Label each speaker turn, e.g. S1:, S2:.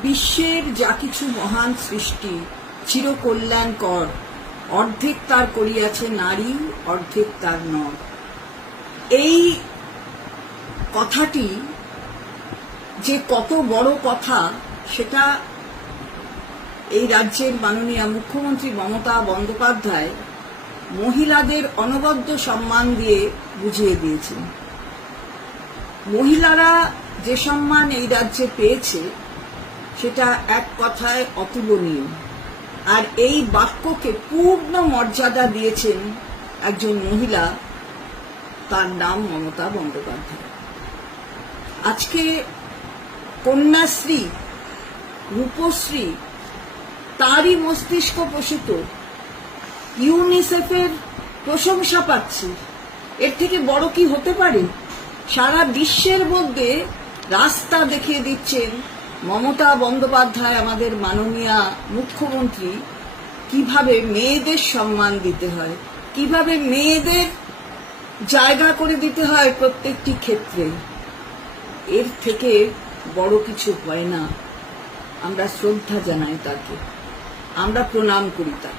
S1: বিশ্বের যা কিছু মহান সৃষ্টি চিরকল্যাণকর, অর্ধেক তার করিয়াছে নারী, অর্ধেক তার নর। এই কথাটি যে কত বড় কথা, সেটা এই রাজ্যের মাননীয় মুখ্যমন্ত্রী মমতা বন্দ্যোপাধ্যায় মহিলাদের অনবদ্য সম্মান দিয়ে বুঝিয়ে দিয়েছেন। মহিলারা যে সম্মান এই রাজ্যে পেয়েছে সেটা এক কথায় অতুলনীয়। আর এই বাক্যকে পূর্ণ মর্যাদা দিয়েছেন একজন মহিলা, তার নাম মমতা বন্দ্যোপাধ্যায়। আজকে কন্যাশ্রী, রূপশ্রী, তারই মস্তিষ্ক পোষিত ইউনিসেফের প্রশংসা পাচ্ছি। এর থেকে বড় কি হতে পারে? সারা বিশ্বের মধ্যে রাস্তা দেখিয়ে দিচ্ছেন মমতা বন্দ্যোপাধ্যায়, আমাদের মাননীয়া মুখ্যমন্ত্রী, কীভাবে মেয়েদের সম্মান দিতে হয়, কীভাবে মেয়েদের জায়গা করে দিতে হয় প্রত্যেকটি ক্ষেত্রে, এর থেকে বড় কিছু হয় না। আমরা শ্রদ্ধা জানাই তাকে। আমরা প্রণাম করি তাকে।